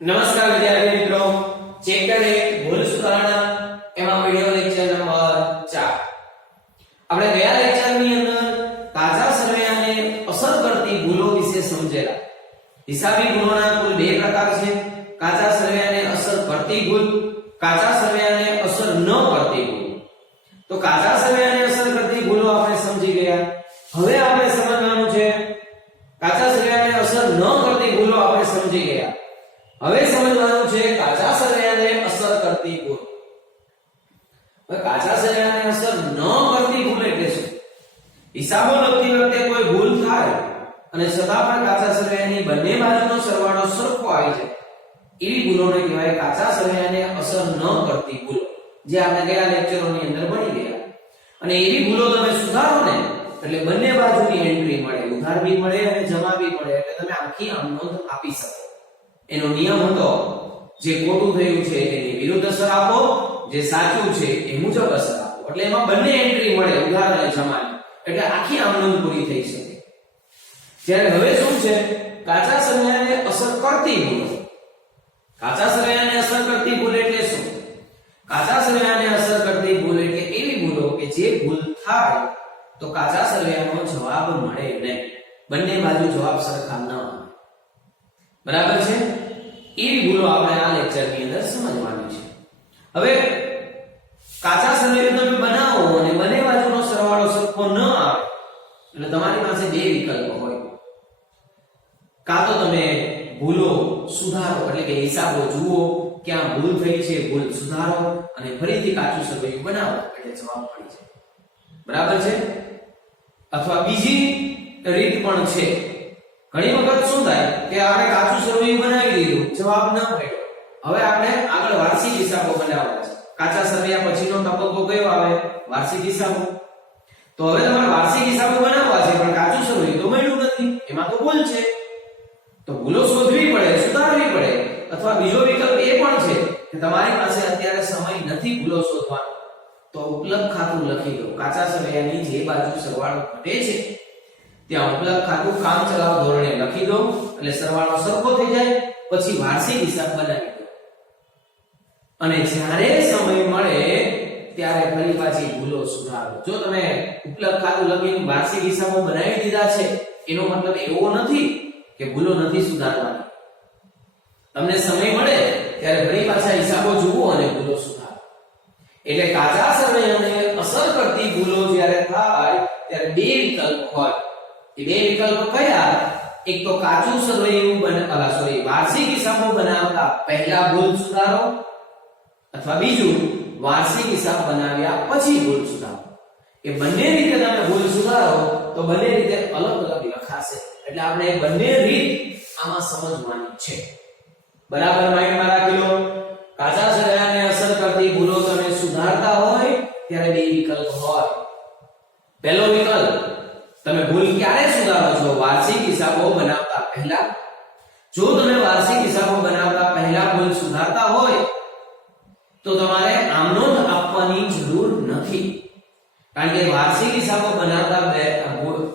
નમસ્કાર વિદ્યાર્થી મિત્રો, ચેપ્ટર 1 ભૂલ સુધારણા એમાં વિડિયો લેક્ચર નંબર 4. આપણે ગયા લેક્ચરની અંદર કાચા સરવૈયાને અસર કરતી ભૂલો વિશે સમજેલા. હિસાબી ભૂલોના કુલ બે પ્રકાર છે: કાચા સરવૈયાને અસર કરતી ભૂલ, કાચા સરવૈયાને અસર ન કરતી ભૂલ. તો કાચા સરવૈયાને અસર કરતી ભૂલો આપણે સમજી ગયા. હવે આપણે સમજવાનું છે કાચા સરવૈયાને અસર ન કરતી ભૂલો આપણે સમજી ગયા. હવે સમજવાનું છે કાચા સરવૈયાને અસર કરતી ભૂલ. હવે કાચા સરવૈયાને અસર ન કરતી ભૂલ એટલે શું? હિસાબો લખતી વખતે કોઈ ભૂલ થાય અને છતાં પણ કાચા સરવૈયાની બંને બાજુનો સરવાળો સરખો આવી જાય, એવી ભૂલોને કહેવાય કાચા સરવૈયાને અસર ન કરતી ભૂલો, જે આપણે ગયા લેક્ચરોની અંદર ભણી ગયા. અને એવી ભૂલો તમે સુધારો ને એટલે બંને બાજુની એન્ટ્રી મળે, ઉધાર બી મળે અને જમા બી મળે, એટલે તમે આખી આમ નોંધ આપી શકો. એનો નિયમ હતો જે ખોટું થયું છે એની વિરુદ્ધ અસર આપો, જે સાચું છે એ મુજબ અસર આપો. એટલે એમાં બંને એન્ટ્રી મળે, ઉધાર અને જમાની, એટલે આખી આમ નોંધ પૂરી થઈ શકે. જ્યારે હવે શું છે કાચા સરવૈયાને અસર કરતી ભૂલો. કાચા સરવૈયાને અસર કરતી ભૂલ એટલે શું? કાચા સરવૈયાને અસર કરતી ભૂલ એટલે એવી ભૂલો કે જે ભૂલ થાય તો કાચા સરવૈયાનો જવાબ મળે નહીં, બંને બાજુ જવાબ સરખા ન આવે. બરાબર છે? એવી ભૂલો આપણે આ લેક્ચરની અંદર સમજવાની છે. હવે કાચા સરવૈયો તમે બનાવો અને બંને બાજુનો સરવાળો સરખો ન આવે એટલે તમારી પાસે બે વિકલ્પો હોય. કાં તો તમે ભૂલો સુધારો, એટલે કે હિસાબો જુઓ ક્યાં ભૂલ થઈ છે, ભૂલ સુધારો અને ફરીથી કાચું સરવૈયું બનાવો એટલે જવાબ મળી જાય. બરાબર છે? અથવા બીજી રીત પણ છે. ઘણી વખત શું થાય કે આપણે કાચું સરવૈયું બનાવી દીધું, જવાબ ન મળ્યો, હવે આપણે આગળ વાર્ષિક હિસાબો બનાવવા છે. કાચા સરવૈયા પછીનો તબક્કો કયો આવે? વાર્ષિક હિસાબો. તો હવે તમારે વાર્ષિક હિસાબો બનાવવા છે પણ કાચું સરવૈયું તો મળ્યું નથી, એમાં તો ભૂલ છે. તો ભૂલો શોધવી પડે, સુધારવી પડે. અથવા બીજો વિકલ્પ એ પણ છે કે તમારી પાસે અત્યારે સમય નથી ભૂલો શોધવાનો, તો ઉપલબ્ધ ખાતું લખી દો. કાચા સરવૈયાની જે બાજુ સરવાળો ઘટે છે ત્યાં ઉપલબ્ધ ખાતું કામ ચલાવ ધોરણે લખી દો એટલે સરવાળો સરખો થઈ જાય. પછી વાર્ષિક હિસાબ બનાવી દો અને જ્યારે સમય મળે ત્યારે ફરી પાછી ભૂલો સુધારો. જો તમે ઉપલબ્ધ ખાતું લખીને વાર્ષિક હિસાબો બનાવી દીધા છે એનો મતલબ એવો નથી કે ભૂલો નથી સુધારવાની. તમને સમય મળે ત્યારે ફરી પાછા હિસાબો જુઓ અને ભૂલો સુધારો. એટલે કાચા સરવૈયાને અસર કરતી ભૂલો જ્યારે થાય ત્યારે બે વિકલ્પ હોય. એ બે વિકલ્પો કયા? એક તો કાચું સરવૈયું વાર્ષિક હિસાબો બનાવતા પહેલા ભૂલ સુધારો, અથવા બીજું વાર્ષિક હિસાબ બનાવ્યા પછી ભૂલ સુધારો. એ બંને રીતે તમે ભૂલ સુધારો તો બંને રીતે અલગ અલગ લખાશે. એટલે આપણે બંને રીત આમાં સમજવાની છે. બરાબર માઇન્ડમાં રાખી લો. કાચા સરવૈયાને અસર કરતી ભૂલો તમે સુધારતા હોય ત્યારે બે વિકલ્પ હોય. પહેલો વિકલ્પ, તમે ભૂલ ક્યારે સુધારો છો? વાર્ષિક હિસાબો બનાવતા પહેલા. જો તમે વાર્ષિક હિસાબો બનાવતા પહેલા ભૂલ સુધારતા હોય તો તમારે આમનોંધ આપવાની જરૂર નથી, કારણ કે વાર્ષિક હિસાબો બનાવતા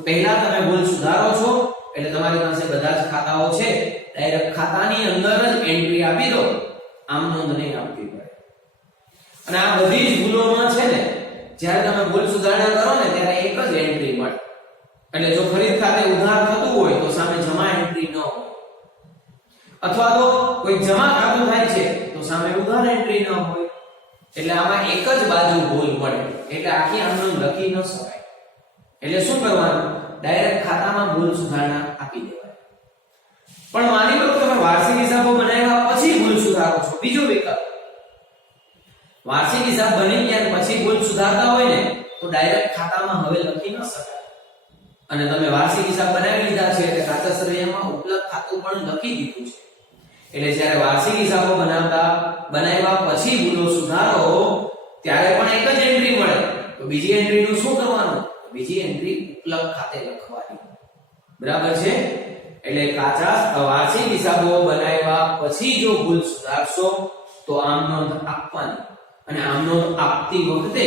પહેલા તમે ભૂલ સુધારો છો એટલે તમારી પાસે બધા જ ખાતાઓ છે, ડાયરેક્ટ ખાતાની અંદર જ એન્ટ્રી આપી દો, આમનોંધ નહીં આપવી પડે. અને આ બધી જ ભૂલોમાં છે ને જ્યારે તમે ભૂલ સુધારણા કરો ને ત્યારે એક જ એન્ટ્રી મળે. એટલે જો ખરીદ ખાતે ઉધાર થતું હોય તો સામે જમા એન્ટ્રી ન હોય, અથવા તો કોઈ જમા ખાતું થાય છે તો સામે ઉધાર એન્ટ્રી ન હોય. એટલે આમાં એક જ બાજુ ભૂલ મળે, એટલે આખી આમનોંધ લખી ન શકાય. એટલે શું કરવાનું? ડાયરેક્ટ ખાતામાં ભૂલ સુધારણા આપી દેવાય. પણ માની લો તમે વાર્ષિક હિસાબો બનાવ્યા પછી ભૂલ સુધારો છો, બીજો વિકલ્પ. વાર્ષિક હિસાબ બની ગયા પછી ભૂલ સુધારતા હોય ને તો ડાયરેક્ટ ખાતામાં હવે લખી ન શકાય. અને તમે વાર્ષિક હિસાબ બનાવી લીધા છે એટલે કાચા સરવૈયામાં ઉપલબ્ધ ખાતું પણ લખી દીધું છે. એટલે જ્યારે વાર્ષિક હિસાબો બનાવ્યા પછી ભૂલો સુધારો ત્યારે પણ એક જ એન્ટ્રી મળે. તો બીજી એન્ટ્રીનું શું કરવાનું? બીજી એન્ટ્રી ઉપલબ્ધ ખાતે લખવાની. બરાબર છે? એટલે વાર્ષિક હિસાબો બનાવ્યા પછી જો ભૂલ સુધારશો તો આમનોંધ આપવાની. અને આમનોંધ આપતી વખતે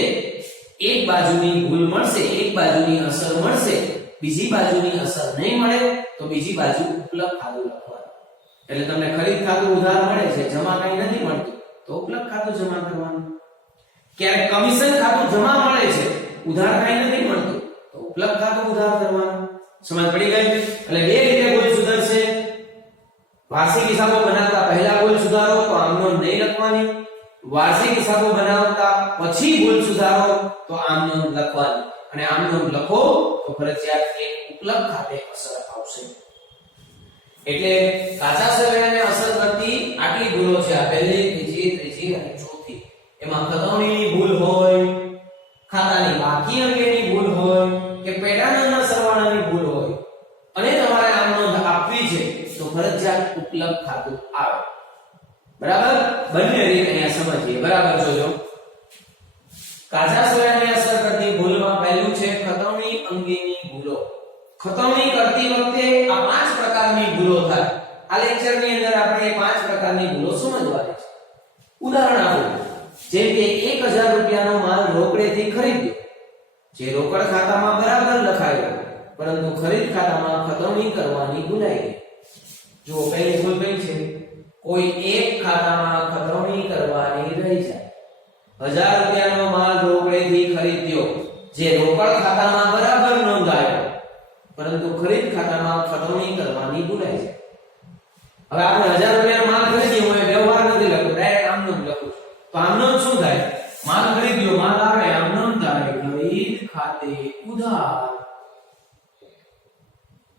એક બાજુની ભૂલ મળશે, એક બાજુની અસર મળશે, બીજી બાજુની અસર નહીં મળે તો બીજી બાજુ ઉપલબ્ધ ખાતું લખવાનું. એટલે તમને ખરીદ ખાતું ઉધાર મળે છે, જમા કઈ નથી મળતું, તો ઉપલબ્ધ ખાતું જમા કરવાનું. ક્યારેક કમિશન ખાતું જમા મળે છે, ઉધાર કઈ નથી મળતું, તો ઉપલબ્ધ ખાતું ઉધાર કરવાનું. સમજ પડી ગઈ? એટલે બે રીતે ભૂલ સુધરશે. વાર્ષિક હિસાબો બનાવતા પહેલા ભૂલ સુધારો તો આમનો નહીં લખવાની, વાર્ષિક હિસાબો બનાવતા પછી ભૂલ સુધારો તો આમનો લખવાની. અને આમનો લખો તો ફરજિયાત એક ઉપલબ્ધ ખાતે અસર આવશે. એટલે કાચા સરવૈયાને અસર કરતી આટલી ભૂલો છે, આ પહેલી, બીજી, ત્રીજી અને ચોથી. એમાં ખતવણીની ભૂલ હોય, ખાતાની બાકી અંગેની ભૂલ હોય કે પેટાના સરવાળાની ભૂલ હોય અને તમારે આમ નોંધ આપવી છે તો ફરજિયાત ઉપલબ્ધ ખાતું આવે. બરાબર? બંને રીત અહીંયા સમજીએ. બરાબર જોજો. કાચા સરવૈયાને અસર કરતી ભૂલમાં પહેલું છે ખતવણી અંગેની ભૂલો. ખતવણી કરતી વખતે આ 5 પ્રકારની ભૂલો થાય. આ લેક્ચરની અંદર આપણે 5 પ્રકારની ભૂલો સમજવાની છે. ઉદાહરણ આપો. જેમ કે 1000 રૂપિયાનો માલ રોકડેથી ખરીદ્યો, જે રોકડ ખાતામાં બરાબર લખાયો પરંતુ ખરીદ ખાતામાં ખતવણી કરવાની ભૂલાઈ ગઈ. જો પહેલી ભૂલ કઈ છે? કોઈ એક ખાતામાં ખતવણી કરવાની રહી જાય. 1000 રૂપિયાનો માલ રોકડેથી ખરીદ્યો, જે રોકડ ખાતામાં બરાબર નોંધાયો પરંતુ ખરીદ ખાતામાં ખતવણી કરવાની ભૂલાઈ જાય. હવે આપણે 1000 રૂપિયાનો માલ ખરીદ્યો હોય, વ્યવહાર નથી લખતો, ડાયરેક્ટ આમનો જ લખું. તો આમનો શું થાય? માલ ખરીદ્યો, માલ આવે, આમનો થાય ખરીદ ખાતે ઉધાર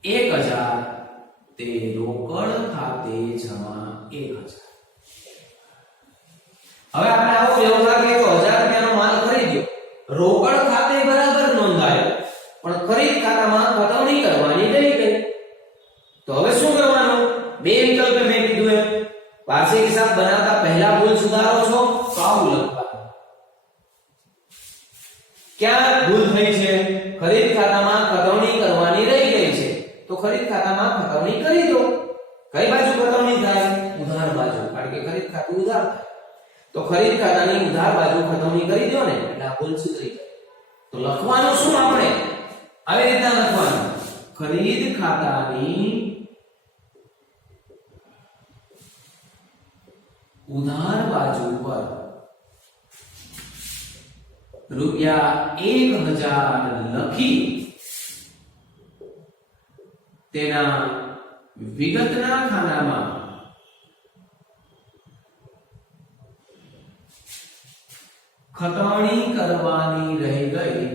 1000, તે રોકડ ખાતે જમા 1000. હવે આપણે આવો વ્યવહાર કે 1000 રૂપિયાનો માલ ખરીદ્યો, રોકડ ખાતે બરાબર નોંધાયો પણ ખરીદ ખાતામાં ખતવણી કરવાની રહી ગઈ. તો હવે શું કરવાનું? બે વિકલ્પ મેં કીધું એમ. વાર્ષિક હિસાબ બનાવતા પહેલા ભૂલ સુધારો છો તો આવું લખવાનું. ક્યાં ભૂલ થઈ છે? ખરીદ ખાતામાં ખતવણી કરવાની રહી ગઈ છે, તો ખરીદ ખાતામાં ખતવણી કરી દો. કઈ બાજુ ખતવણી થાય? ઉધાર બાજુ, કારણ કે ખરીદ ખાતું ઉધાર થાય. તો ખરીદ ખાતાની ઉધાર બાજુ ખતવણી કરી દો ને, એટલે આ ભૂલ સુધરી જાય. તો લખવાનું શું? આપણે આવી રીતના લખવાનું. ખરીદ ખાતાની ઉધાર બાજુ પર રૂપિયા 1000 લખી તેના વિગતના ખાનામાં ખતવણી કરવાની રહી ગઈ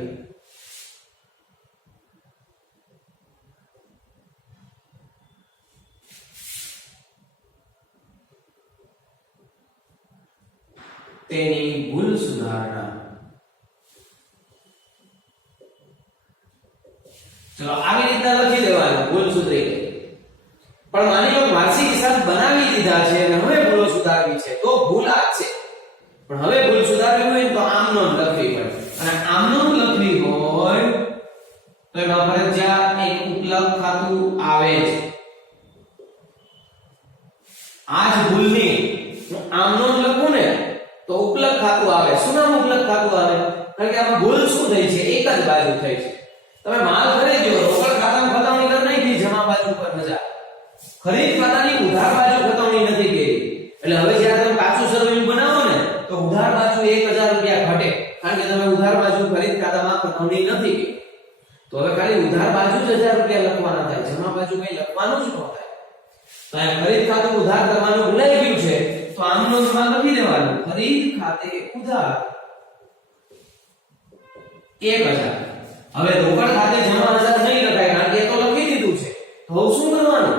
તેની ભૂલ સુધારણા. ચલો આવી રીતના લખી દેવાનું, ભૂલ સુધરી ગઈ. પણ માની લો વાર્ષિક હિસાબ બનાવી દીધા છે અને હવે ભૂલો સુધારવી છે, તો ભૂલ આ જ છે. પણ હવે ભૂલ સુધારવી હોય તો આમનો લખવી પડે, અને આમનો લખવી હોય તો એમાં ફરજિયાત એક ઉપલબ્ધ ખાતું આવે છે. આ જ ભૂલની હું આમનો લખું ને તો ઉપલબ્ધ ખાતું આવે. શું નામ ઉપલબ્ધ ખાતું આવે? કારણ કે આમાં ભૂલ શું થઈ છે? એક જ બાજુ થઈ છે. તમે માલ ખરીદ્યો, રોકડ ખાતામાં ખતવણી કરી નાખી, જમા બાજુ પર 1000. ખરીદ ખાતાની ઉધાર બાજુ ખતવણી નથી કરી. એટલે હવે જ્યારે તમે કાચું સરવૈયું બનાવો ને તો ઉધાર બાજુ 1000 રૂપિયા ઘટે, કારણ કે તમે ઉધાર બાજુ ખરીદ ખાતામાં ખતવણી નથી કરી. તો હવે ખાલી ઉધાર બાજુ જ 1000 રૂપિયા લખવાના થાય, જમા બાજુ કઈ લખવાનું જ ન થાય. તો આ ખરીદ ખાતું ઉધાર કરવાનું ભૂલાઈ ગયું છે, તો આમનો જમા લખી દેવાનું. ખરીદ ખાતે ઉધાર 1000. હવે રોકડ ખાતે જમા 1000 નહીં લખાય, કારણ કે એ તો લખી દીધું છે. તો હવે શું કરવાનું?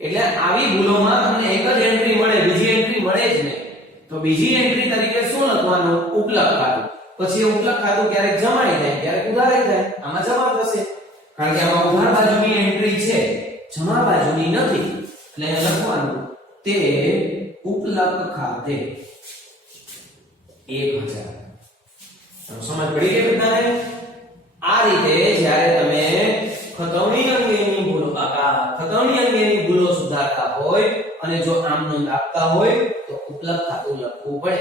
એટલે આવી ભૂલોમાં તમને એક જ એન્ટ્રી મળે, બીજી એન્ટ્રી મળે જ નહીં. તો બીજી એન્ટ્રી તરીકે શું લખવાનું? ઉપલબ્ધ ખાતું. પછી ઉપલબ્ધ ખાતું ક્યારેક જમાઈ જાય, ક્યારેક ઉધારાઈ જાય. આમાં જમા થશે, કારણ કે આમાં ઉધાર બાજુની એન્ટ્રી છે, જમા બાજુની નથી. એટલે લખવાનું તે ઉપલબ્ધ ખાતે 1000. સમજ પડી ગઈ બધાને? આ રીતે જ્યારે તમે ખતવણી અંગેની ભૂલો સુધારતા હોય અને જો આમ નોંધ આપતા હોય તો ઉપલબ્ધ ખાતું લખવું પડે.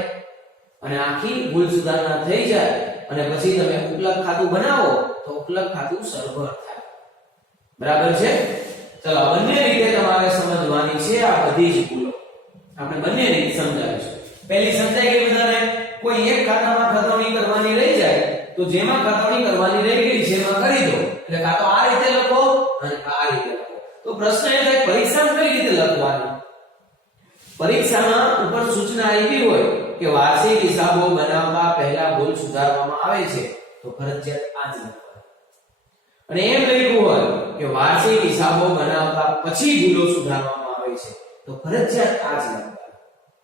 અને આખી ભૂલ સુધારણા થઈ જાય અને પછી તમે ઉપલબ્ધ ખાતું બનાવો તો ઉપલબ્ધ ખાતું સરભર થાય. બરાબર છે? ચલો બંને રીતે તમારે સમજવાની છે આ બધી જ ભૂલો. આપણે બંને રીત સમજાવીશું. પહેલી સમજાઈ ગઈ બધાને? કોઈ એક ખાતામાં ખતવણી કરવાની રહી જાય તો જેમાં ખતવણી કરવાની રહી ગઈ છે એમાં કરી દો. એટલે કાં તો આ રીતે લખો અને આ રીતે લખો. તો પ્રશ્ન એ થાય પરીક્ષામાં કઈ રીતે લખવાનું? પરીક્ષામાં ઉપર સૂચના આપી હોય કે વાર્ષિક હિસાબો બનાવતા પહેલા ભૂલ સુધારવામાં આવે છે તો ફરજિયાત આ જ લખવાનું. અને એમ લખ્યું હોય કે વાર્ષિક હિસાબો બનાવતા પછી ભૂલો સુધારવામાં આવે છે તો ફરજિયાત આ જ લખવાનું.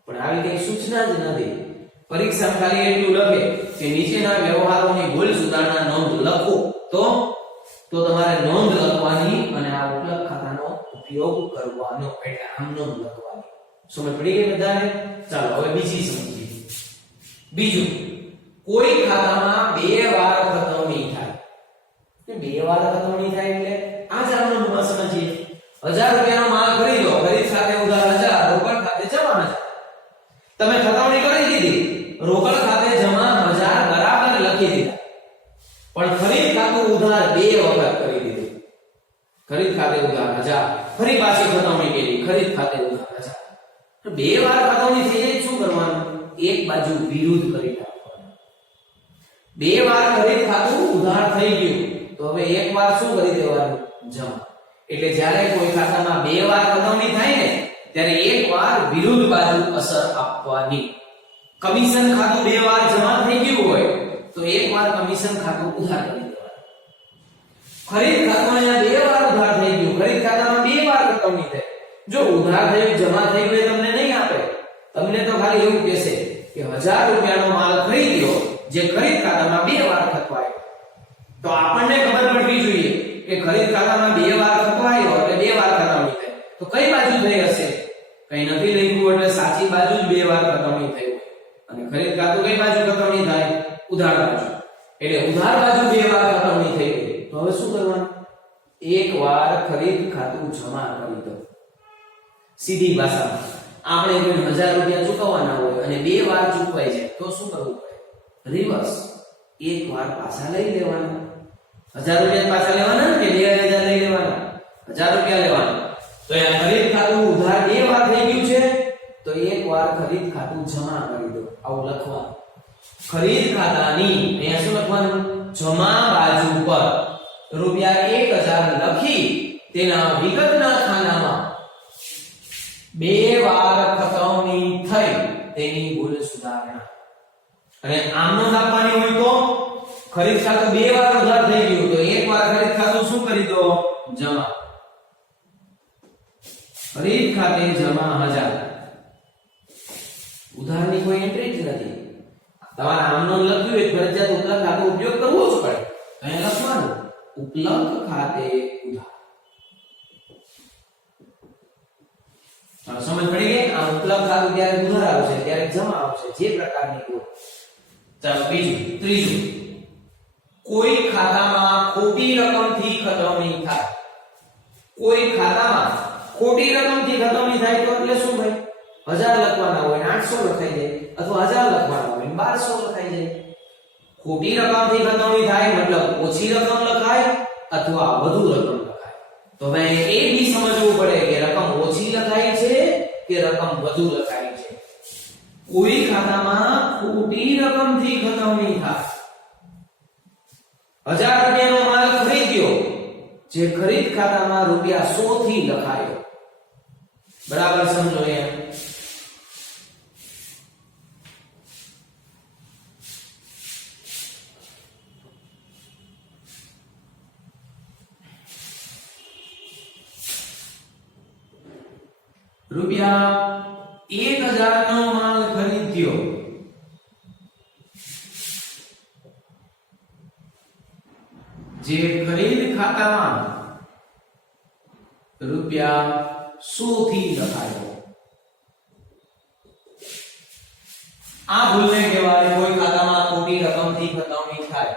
પણ આવી કઈ સૂચના જ નથી. પરીક્ષામાં ખાલી એટલું લખે કે નીચેના વ્યવહારોની ભૂલ સુધારણા નોંધ લખો તો તમારે નોંધ લખવાની અને આ ઉપલબ્ધ ખાતાનો ઉપયોગ કરવાનો. એટલે આમ નોંધ લખવાની. સમજ પડી ગઈ બધાને? ચાલો હવે બીજી સમજીએ. બીજું, કોઈ ખાતામાં બે વાર ખતવણી થાય. બે વાર ખતવણી થાય એટલે આ જ આપણે નોંધમાં સમજીએ. 1000 રૂપિયાનો માલ ખરીદો, ખરીદ ખાતે ઉધાર 1000, રોકડ ખાતે જમા 1000. તમે ખતવણી કરી દીધી, રોકડ ખાતે જમા 1000 બરાબર લખી દીધા. પણ ખરીદ ખાતું ઉધાર બે વખત કરી દીધું. ખરીદ ખાતે ઉધાર 1000, ફરી પાછી ખતવણી કરી, ખરીદ ખાતે ઉધાર 1000. તો બે વાર ખતવણી થઈ જાય શું કરવાનું? એક બાજુ વિરુદ્ધ કરી નાખવાનું. બે વાર ખરીદ ખાતું ઉધાર થઈ ગયું તો હવે એક વાર શું કરી દેવાનું? જમા. એટલે જ્યારે કોઈ ખાતામાં બે વાર ખતવણી થાય ને ત્યારે એક વાર વિરુદ્ધ બાજુ અસર આપવાની. કમિશન ખાતું બે વાર જમા થઈ ગયું હોય તો એક વાર કમિશન ખાતું ઉધાર કરી દેવાનું. ખરીદ ખાતું અહીંયા બે વાર ઉધાર થઈ ગયું, ખરીદ ખાતામાં બે વાર ખતવણી થઈ. જો ઉધાર થયું જમા થઈ ગયું તમને નહીં આપે, તમને તો ખાલી એવું કહેશે કે 1000 રૂપિયાનો માલ ખરીદ્યો જે ખરીદ ખાતામાં બે વાર ખતવાયો. તો આપણને ખબર પડવી જોઈએ કે ખરીદ ખાતામાં બે વાર ખતવાયો એટલે બે વાર ખતવણી થઈ. તો કઈ બાજુ થઈ હશે? કઈ નથી લખ્યું એટલે સાચી બાજુ જ બે વાર ખતવણી થઈ. અને ખરીદ ખાતું કઈ બાજુ ખતવણી થાય? ઉધાર બાજુ. એટલે ઉધાર બાજુ બે વાર ખતવણી થઈ ગઈ. તો હવે શું કરવાનું? એક વાર ખરીદ ખાતું જમા કરી દો. સીધી ભાષામાં આપણે કોઈ 1000 રૂપિયા ચૂકવવાના હોય અને બે વાર ચૂકવાઈ જાય તો શું કરવું પડે? રિવર્સ. એક વાર પાછા લઈ લેવાના. 1000 રૂપિયા પાછા લેવાના કે 2000 લઈ લેવાના? 1000 રૂપિયા લેવાના. તો આ ખરીદ ખાતું ઉધાર બે વાર થઈ ગયું છે તો એક વાર ખરીદ ખાતું જમા કરી દો. આવું લખવાનું. ખરીદ ખાતાની અહીંયા શું લખવાનું? જમા બાજુ પર રૂપિયા 1000 લખી તેના વિગતના ખાનામાં બે વાર ખતવણી થઈ તેની ભૂલ સુધારણા. અને આમ નોંધ આપવાની હોય તો ખરીદ ખાતું બે વાર ઉધાર થઈ ગયું તો એક વાર ખરીદ ખાતું શું કરી દો? જમા. ખરીદ ખાતે જમા 1000. ઉધારની કોઈ એન્ટ્રી જ નથી. તમારે આમ નોંધ લખ્યું હોય ફરજિયાત ઉપલબ્ધ ખાતે ઉપયોગ કરવો જ પડે. અહીંયા લખવાનું ઉપલબ્ધ ખાતે ઉધાર. સમજ પડી ગઈ? આ ઉપલબ્ધ ખાતું ત્યારે ઉધાર આવશે ત્યારે જમા આવશે જે પ્રકારની હોય. ચાલો બીજું. ત્રીજું, કોઈ ખાતામાં ખોટી રકમથી ખતવણી થાય. કોઈ ખાતામાં ખોટી રકમથી ખતવણી થાય તો એટલે શું ભાઈ? 1000 લખવાના હોય 800 લખાઈ જાય અથવા 1000 લખવાના હોય 1200 લખાઈ જાય. ખોટી રકમથી ખતવણી થાય મતલબ ઓછી રકમ લખાય અથવા વધુ રકમ લખાય. તો ભાઈ એ બી સમજવું પડે કે રકમ ઓછી લખાય છે કે રકમ વધુ લખાય છે. કોઈ ખાતામાં ખોટી રકમથી ખતવણી થાય. 1000 રૂપિયાનો માલ ખરીદ્યો જે ખરીદ ખાતામાં રૂપિયા 100 થી લખાયો. બરાબર સમજો અહીંયા. રૂપિયા 1000 નો માલ ખરીદ્યો જે ખરીદ ખાતામાં રૂપિયા 100 થી લખાયો. આ ભૂલને કહેવાય કોઈ ખાતામાં ખોટી રકમથી ખતવણી થાય.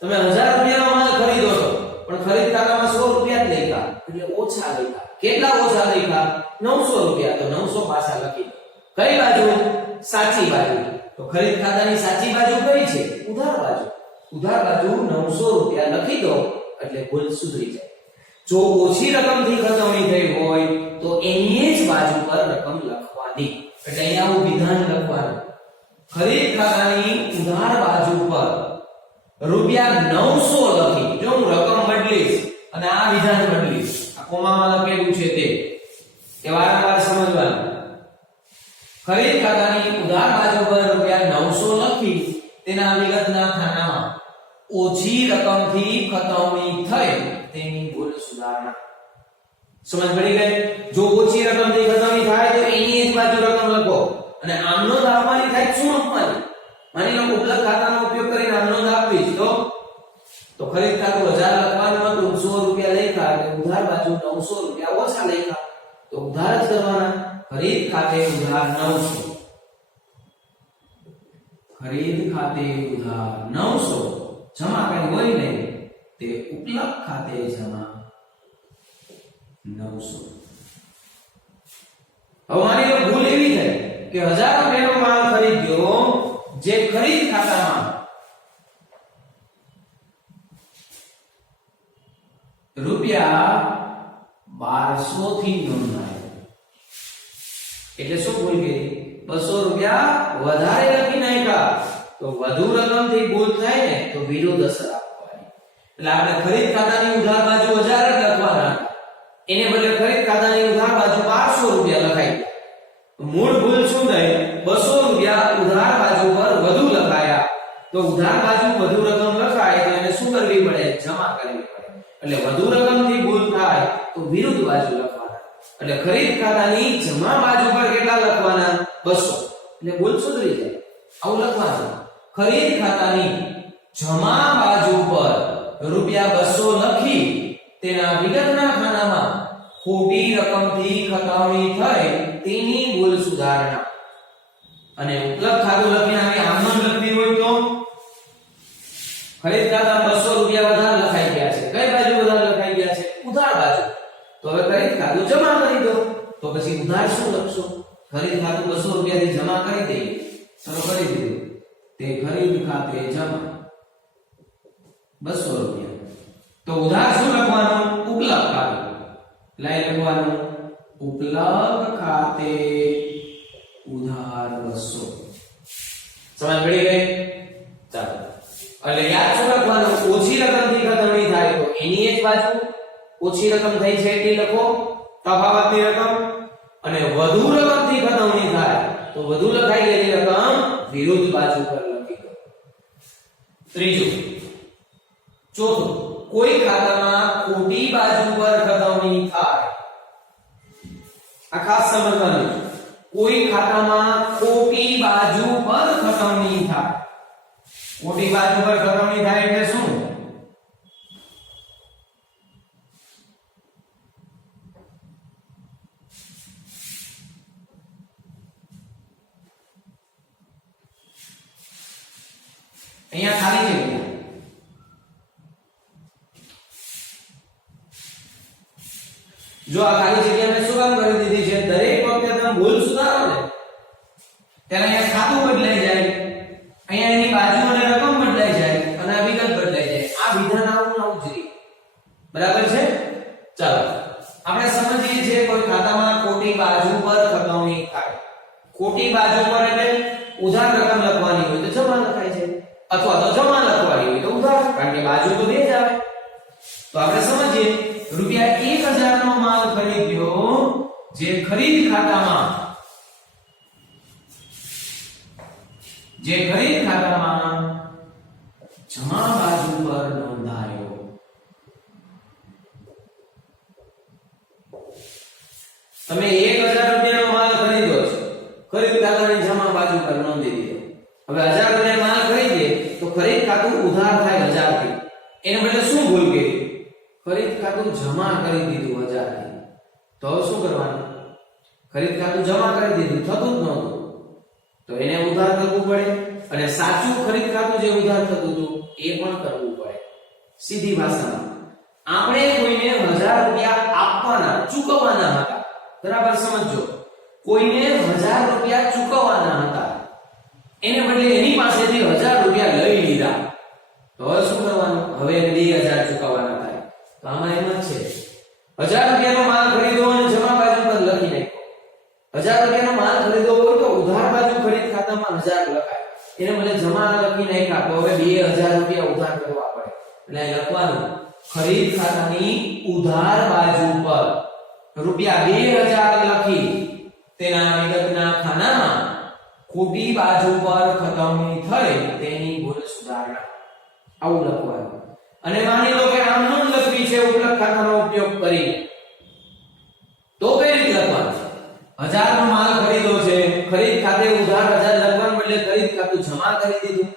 તમે 1000 રૂપિયાનો માલ ખરીદો છો પણ ખરીદ ખાતામાં 100 રૂપિયા જ લખ્યા એટલે ઓછા લખ્યા. કેટલા ઓછા લખ્યા? 900 રૂપિયા. તો 900 પાછા લખી દો. કઈ બાજુ? સાચી બાજુ. તો ખરીદ ખાતાની સાચી બાજુ કઈ છે? ઉધાર બાજુ. ઉધાર બાજુ 900 રૂપિયા લખી દો એટલે ભૂલ સુધરી જાય. જો ઓછી રકમથી ખતવણી થઈ હોય તો એની જ બાજુ પર રકમ લખવાની. એટલે અહીંયા આવું વિધાન લખવાનું. ખરીદ ખાતાની ઉધાર બાજુ પર રૂપિયા 900 લખી, જો હું રકમ બદલીશ અને આ વિધાન બદલીશ, આ કોમામાં લખેલું છે તે વારંવાર સમજવાનું. ખરીદ ખાતાની ઉધાર બાજુ પર રૂપિયા 900 લખી તેના વિગતના ખાનામાં ઓછી રકમથી ખતવણી થઈ તેની ભૂલ સુધારણા. સમજ પડી ગઈ? જો ઓછી રકમથી ખતવણી થાય તો એની જ બાજુ રકમ લખો અને આમનો આપવાની થાય શું આપવાની? માની લો ઉપલબ્ધ ખાતાનો ઉપયોગ કરીને આમનો આપવી છે તો ખરીદ ખાતું 1000 લખવાનું હતું, 100 રૂપિયા લખ્યા એટલે ઉધાર બાજુ 900 રૂપિયા ઓછા લખ્યા તો ઉધાર જ કરવાના. ખરીદ ખાતે ઉધાર 900, ખરીદ ખાતે ઉધાર 900 જમા કઈ હોય ને તે ઉપલબ્ધ ખાતે જમા 900. હવે માની લો ભૂલ એવી થઈ કે 1000 રૂપિયાનો માલ ખરીદ્યો જે ખરીદ ખાતામાં રૂપિયા 1200 થી નોંધાયો. એટલે શું ભૂલ કરી? 200 રૂપિયા વધારે લખી નાખ્યા તો વધુ રકમથી ભૂલ થાય ને તો વિરુદ્ધ અસર આપવાની. એટલે આપણે ખરીદ ખાતાની ઉધાર બાજુ 1000 જ લખવાના, એને બદલે ખરીદ ખાતાની ઉધાર બાજુ 1200 રૂપિયા લખાઈ. મૂળ ભૂલ શું થઈ? 200 રૂપિયા ઉધાર બાજુ પર વધુ લખાયા તો ઉધાર બાજુ વધુ રકમ લખાય તો એને શું કરવી પડે? જમા કરવી પડે. એટલે વધુ રકમથી ભૂલ થાય તો વિરુદ્ધ બાજુ લખવાના. એટલે ખરીદ ખાતાની જમા બાજુ પર કેટલા લખવાના? 200. એટલે ભૂલ સુધરી જાય. આવું લખવાનું. ખરીદ ખાતાની જમા બાજુ પર રૂપિયા 200 લખી તેના વિગતના ખાનામાં ખોટી રકમથી ખતવણી થઈ તેની ભૂલ સુધારણા. અને ઉપલબ્ધ ખાતું લખીને આવી આમનો લખવી હોય તો ખરીદ ખાતામાં 200 રૂપિયા વધારે લખાઈ ગયા છે. કઈ બાજુ વધારે લખાઈ ગયા છે? ઉધાર બાજુ. તો હવે ખરીદ ખાતું જમા કરી દો. તો પછી ઉધાર શું લખશો? ખરીદ ખાતું 200 રૂપિયાથી જમા કરી દઈએ. ચલો કરી દીધું. તે ખરીદ ખાતે જમા 200 રૂપિયા. તો ઉધાર શું લખવાનું? ઉપલબ્ધ ખાતું. લાઈ લખવાનું ઉપલબ્ધ ખાતે ઉધાર 200. સમજ પડી ગઈ? ચાલો. એટલે યાદ શું લખવાનું? ઓછી રકમથી ખતવણી થાય તો એની જ બાજુ ઓછી રકમ થઈ છે એટલી લખો, તફાવતની રકમ. અને વધુ રકમથી ખતવણી થાય તો વધુ લખાઈ ગયેલી રકમ વિરુદ્ધ બાજુ પર લખી દો. ત્રીજું. ચોથું, કોઈ ખાતામાં ખોટી બાજુ પર ખતવણી થાય. આ ખાસ સમજવાનું. કોઈ ખાતામાં ખોટી બાજુ પર ખતવણી થાય. ખોટી બાજુ પર ખતવણી થાય એટલે શું? અહીંયા ખાલી જગ્યા. જો આ ખાલી જગ્યા મેં શું કામ કરી દીધી છે? દરેક વખતે તમે ભૂલ સુધારો ને ત્યારે અહીંયા ખાતું બદલાઈ જાય, અહીંયા એની બાજુ અને રકમ બદલાઈ જાય અને આ વિગત બદલાઈ જાય. આ વિધાન આવું જ રહે. બરાબર છે? ચાલો આપણે સમજીએ છીએ કોઈ ખાતામાં ખોટી બાજુ પર ખતવણી થાય. ખોટી બાજુ પર એટલે ઉધાર રકમ લખવાની હોય તો જમા લખાય છે, અથવા તો જમા લખવાની હોય તો ઉધાર, કારણ કે બાજુ તો બે જ આવે. તો આપણે સમજીએ રૂપિયા 1000 નો માલ ખરીદ્યો જે ખરીદ ખાતામાં જમા બાજુ પર નોંધાયો. તમે 1000 રૂપિયાનો માલ ખરીદ્યો છે, ખરીદ ખાતાની જમા બાજુ પર નોંધી દીધો. હવે 1000 રૂપિયા માલ ખરીદીએ તો ખરીદ ખાતું ઉધાર થાય 1000 થી. એને બદલે શું ભૂલ કરી? ખરીદ ખાતું જમા કરી દીધું 1000 થી. તો હવે શું કરવાનું? ખરીદ ખાતું જમા કરી દીધું, થતું જ નહોતું તો એને ઉધાર કરવું પડે. અને સાચું ખરીદ ખાતું જે ઉધાર થતું હતું એ પણ કરવું પડે. સીધી ભાષામાં આપણે કોઈને 1000 રૂપિયા આપવાના, ચૂકવવાના હતા. બરાબર સમજો. કોઈને 1000 રૂપિયા ચૂકવવાના હતા, એને બદલે એની પાસેથી 1000 રૂપિયા લઈ લીધા. તો હવે શું કરવાનું? હવે 2000 ચૂકવવાના થાય. તો આમાં એમ જ છે, 1000 રૂપિયાનો માલ ખરીદો અને જમા બાજુ પર લખી નાખો. 1000 રૂપિયાનો માલ ખરીદવો હોય તો ઉધાર બાજુ ખરીદ ખાતામાં 1000 લખાય, એને મને જમા લખી નાખ્યા તો હવે 2000 રૂપિયા ઉધાર કરવા પડે, એટલે અહીં લખવાનું ખરીદ ખાતાની ઉધાર બાજુ પર રૂપિયા 2000 લખી તેના વિગતના ખાનામાં ખોટી બાજુ પર ખતમની થઈ તેની ભૂલ સુધારણા, આવું લખવાનું. અને માની લો કે આમ નોંધ લખવી છે ઉપલબ્ધ ખાતાનો ઉપયોગ કરી, તો કઈ રીતે લખવાનું? 1000 નો માલ ખરીદો છે, ખરીદ ખાતે ઉધાર 1000 લખવાનું બદલે ખરીદ ખાતું જમા કરી દીધું,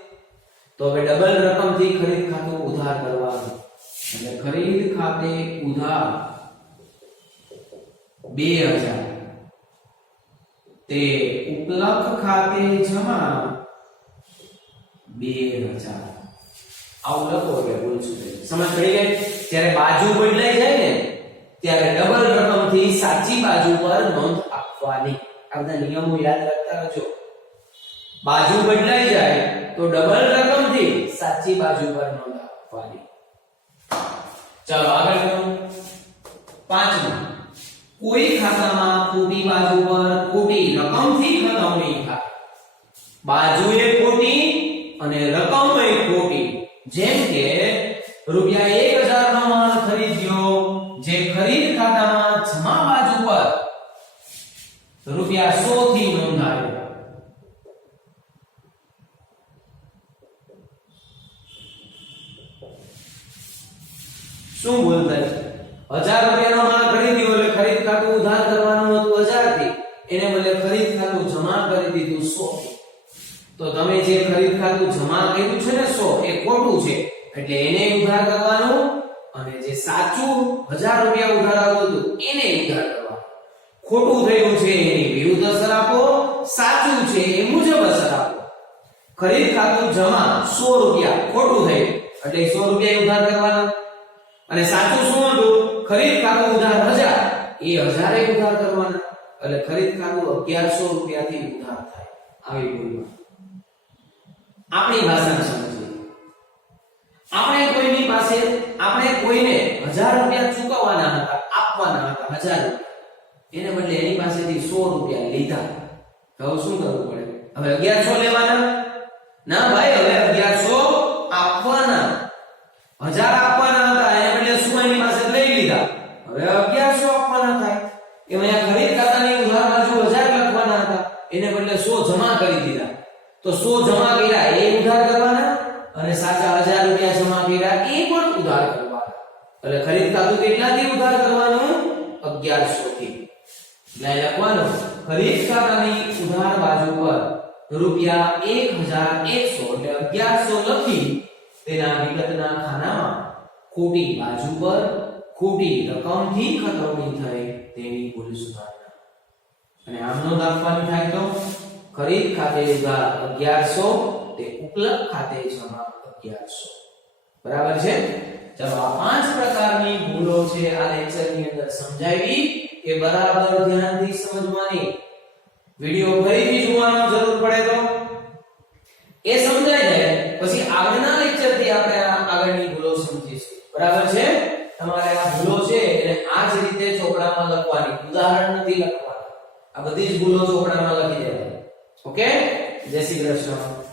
તો હવે ડબલ રકમથી ખરીદ ખાતું ઉધાર કરવાનું, એટલે ખરીદ ખાતે ઉધાર 2000 તે ઉપલબ્ધ ખાતે જમા 2000, આવું લખો એટલે ભૂલ સુધરે. સમજ પડી ગઈ? જ્યારે બાજુ બદલાઈ જાય ને ત્યારે ડબલ રકમથી સાચી બાજુ પર નોંધ આપવાની. આ બધા નિયમો યાદ રાખતા રહેજો. બાજુ બદલાઈ જાય તો ડબલ રકમથી સાચી બાજુ પર નોંધ આપવાની. ચાલો આગળ કરો. પાંચમું, કોઈ ખાતામાં ખોટી બાજુ પર ખોટી રકમથી ખતમણી થાય. બાજુ એ ખોટી અને રકમ એ ખોટી. જેમ કે રૂપિયા 1000 નો માલ ખરીદ્યો, જે ખરીદ ખાતામાં જમા બાજુ પર રૂપિયા 100 થી નોંધાયો. શું બોલતા છે? 1000 રૂપિયાનો માલ ખરીદ્યો એટલે ખરીદ ખાતું ઉધાર કરવાનું હતું 1000 થી, એને બદલે ખરીદ ખાતું જમા કરી દીધું 100 થી. તો તમે જે ખરીદ ખાતું જમા કર્યું છે ને 100 એ ખોટું છે, એટલે એને ઉધાર કરવાનું, અને જે સાચું 1000 રૂપિયા ઉધાર આવ્યું હતું એને ઉધાર કરવાનું. ખોટું થયું છે એની વિરુદ્ધ અસર આપો, સાચું છે એ મુજબ અસર આપો. ખરીદ ખાતું જમા 100 રૂપિયા ખોટું થયું એટલે 100 રૂપિયા ઉધાર કરવાના, અને સાચું શું હતું? ખરીદ ખાતું ઉધાર 1000 એ 1000 એ ઉધાર કરવાના, એટલે ખરીદ ખાતું 1100 રૂપિયાથી ઉધાર થાય. આવી ભૂલમાં આપણી ભાષાને સમજીએ. આપણે કોઈને 1000 રૂપિયા ચૂકવવાના હતા, આપવાના હતા 1000 રૂપિયા, એને બદલે એની પાસેથી 100 રૂપિયા લીધા, તો શું કરવું પડે? હવે 1100 લેવાના? ના ભાઈ, હવે 1100 આપવાના. 1000 આપવાના હતા, એને બદલે 100 એની પાસે લઈ લીધા, હવે 1100 આપવાના થાય. એમ અહીંયા ખરીદ ખાતાની ઉધાર બાજુ 1000 લખવાના હતા, એને બદલે 100 જમા કરી દીધા, તો 100 જમા કર્યા એ ઉધાર કરવાના, અને સાચા 1000 રૂપિયા જમા કર્યા એ પણ ઉધાર કરવાના. એટલે ખરીદ ખાતું કેટલાથી ઉધાર કરવાનું? 1100 થી. એટલે લખવાનું ખરીદ ખાતાની ઉધાર બાજુ પર રૂપિયા 1100 એટલે 1100 લખી તેના વિગતના ખાનામાં ખોટી બાજુ પર ખોટી રકમથી ખતમણી થઈ તેની ભૂલ સુધારણા. અને આમ નોંધ આપવાની થાય તો ખરીદ ખાતે ઉધાર 1100 તે ઉપલબ્ધ ખાતે જમા 1100. બરાબર છે? ચાલો આ 5 પ્રકારની ભૂલો છે આ લેક્ચરની અંદર સમજાવી કે બરાબર ધ્યાનથી સમજવાની. વિડિયો ફરીથી જોવાનો જરૂર પડે તો એ સમજાઈ જાય, પછી આગળના લેક્ચરથી આપણે આગળની ભૂલો સમજીશું. બરાબર છે? તમારે આ ભૂલો છે એને આ જ રીતે ચોપડામાં લખવાની, ઉદાહરણ નથી લખવાના. આ બધી જ ભૂલો ચોપડામાં લખી દેવાની. ઓકે? જય શ્રી કૃષ્ણ.